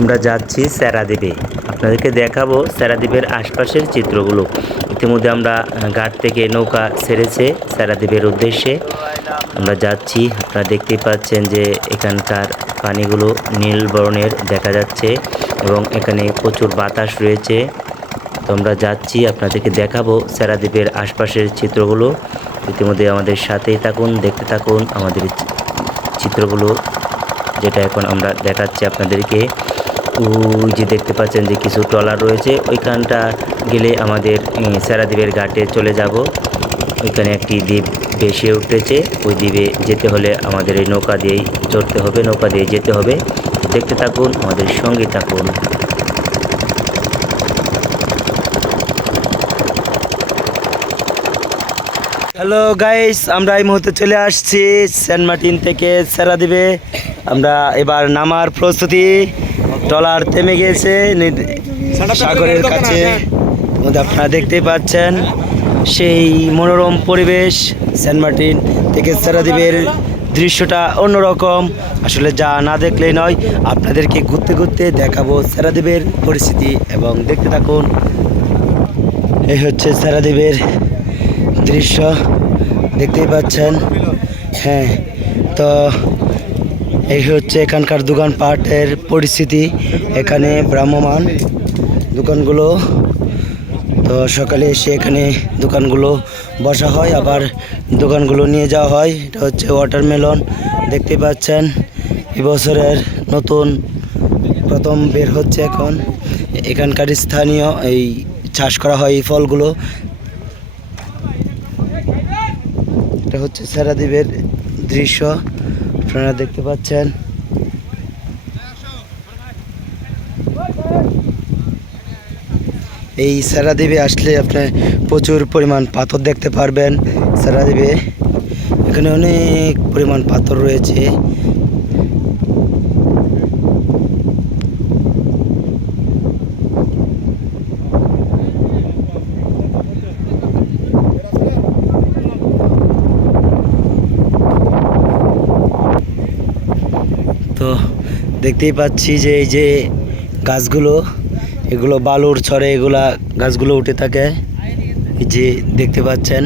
আমরা যাচ্ছি স্যারাদ্বীপে। আপনাদেরকে দেখাবো স্যারাদ্বীপের আশপাশের চিত্রগুলো। ইতিমধ্যে আমরা ঘাট থেকে নৌকা ছেড়েছে স্যারাদ্বীপের উদ্দেশ্যে। আমরা যাচ্ছি, আপনারা দেখতেই পাচ্ছেন যে এখানকার পানিগুলো নীল বর্ণের দেখা যাচ্ছে এবং এখানে প্রচুর বাতাস রয়েছে। তো আমরা যাচ্ছি, আপনাদেরকে দেখাবো স্যারাদ্বীপের আশপাশের চিত্রগুলো। ইতিমধ্যে আমাদের সাথেই থাকুন, দেখতে থাকুন আমাদের চিত্রগুলো। যেটা এখন আমরা দেখাচ্ছি আপনাদেরকে। ওই যে দেখতে পাচ্ছেন যে কিছু ট্রলার রয়েছে ওইখানটা গেলে আমাদের উম, স্যারাদ্বীপের ঘাটে চলে যাব। ওইখানে একটি দ্বীপ ভেসে উঠেছে ওই দ্বীপে যেতে হলে আমাদের এই নৌকা দিয়েই চড়তে হবে নৌকা দিয়ে যেতে হবে। দেখতে থাকুন আমাদের সঙ্গে থাকুন। হ্যালো গাইস আমরা এই মুহূর্তে চলে আসছি সেন্ট মার্টিন থেকে সেরাদ্বীপে আমরা এবার নামার প্রস্তুতি। ট্রলার থেমে গিয়েছে সাগরের কাছে। আপনারা দেখতেই পাচ্ছেন সেই মনোরম পরিবেশ সেন্ট মার্টিন থেকে সেরাদ্বীপের দৃশ্যটা অন্যরকম। আসলে যা না দেখলেই নয় আপনাদেরকে ঘুরতে ঘুরতে দেখাবো সেরাদ্বীপের পরিস্থিতি এবং দেখতে থাকুন। এই হচ্ছে সেরাদ্বীপের দৃশ্য দেখতেই পাচ্ছেন। হ্যাঁ তো এই হচ্ছে এখানকার দোকানপাটের পরিস্থিতি। এখানে ভ্রাম্যমান দোকানগুলো। তো সকালে এসে এখানে দোকানগুলো বসা হয়, আবার দোকানগুলো নিয়ে যাওয়া হয়। এটা হচ্ছে ওয়াটারমেলন দেখতে পাচ্ছেন। এবছরের নতুন প্রথম বের হচ্ছে এখন। এখানকার স্থানীয় এই চাষ করা হয় এই ফলগুলো। এটা হচ্ছে সারাদ্বীপের দৃশ্য। আপনারা দেখতে পাচ্ছেন। এই সারাদ্বীপে আসলে আপনি প্রচুর পরিমাণ পাথর দেখতে পারবেন। সারাদ্বীপে এখানে অনেক পরিমাণ পাথর রয়েছে। তো দেখতেই পাচ্ছি যে এই যে গাছগুলো, এগুলো বালুর ছড়ে এগুলা গাছগুলো উঠে থাকে। এই যে দেখতে পাচ্ছেন,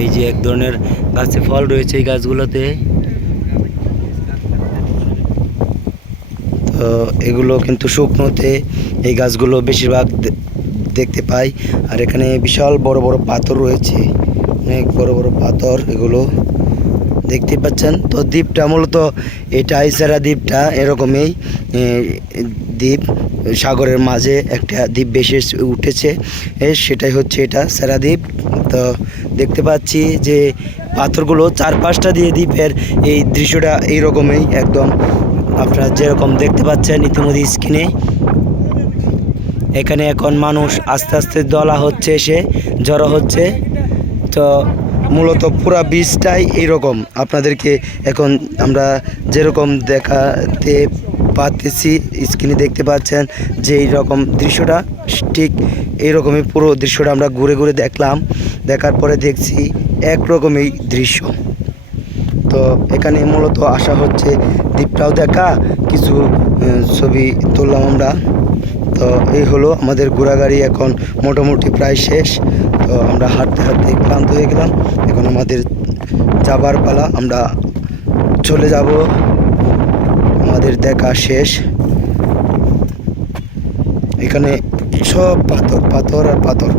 এই যে এক ধরনের গাছে ফল রয়েছে এই গাছগুলোতে। তো এগুলো কিন্তু শুকনোতে এই গাছগুলো বেশিরভাগ দেখতে পাই। আর এখানে বিশাল বড় বড় পাথর রয়েছে, অনেক বড় বড় পাথর এগুলো। দেখতে পাচ্ছেন। তো দ্বীপটা মূলত এটা আইসারা দ্বীপটা, এরকমই দ্বীপ, সাগরের মাঝে একটা দ্বীপ বেশি উঠেছে। সেটাই হচ্ছে এটা সেরা দ্বীপ। তো দেখতে পাচ্ছি যে পাথরগুলো চার পাঁচটা দিয়ে দ্বীপের এই দৃশ্যটা এইরকমই একদম। আপনারা যেরকম দেখতে পাচ্ছেন ইতিমধ্যে স্ক্রিনে, এখানে এখন মানুষ আস্তে আস্তে দলা হচ্ছে এসে, জড়ো হচ্ছে। তো মূলত পুরা বীজটাই এইরকম আপনাদেরকে এখন আমরা যেরকম দেখাতে পাচ্ছি স্ক্রিনে দেখতে পাচ্ছেন যে এইরকম দৃশ্যটা, ঠিক এইরকমই পুরো দৃশ্যটা আমরা ঘুরে ঘুরে দেখলাম। দেখার পরে দেখছি একরকমই দৃশ্য। তো এখানে মূলত আসা হচ্ছে দ্বীপটাও দেখা, কিছু ছবি তুললাম আমরা। তো এই হলো আমাদের ঘোরাগাড়ি এখন মোটামুটি প্রায় শেষ। তো আমরা হাঁটতে হাঁটতে ক্লান্ত হয়ে গেলাম। এখন আমাদের যাবার পালা, আমরা চলে যাব। আমাদের দেখা শেষ। এখানে সব পাথর পাথর আর পাথর।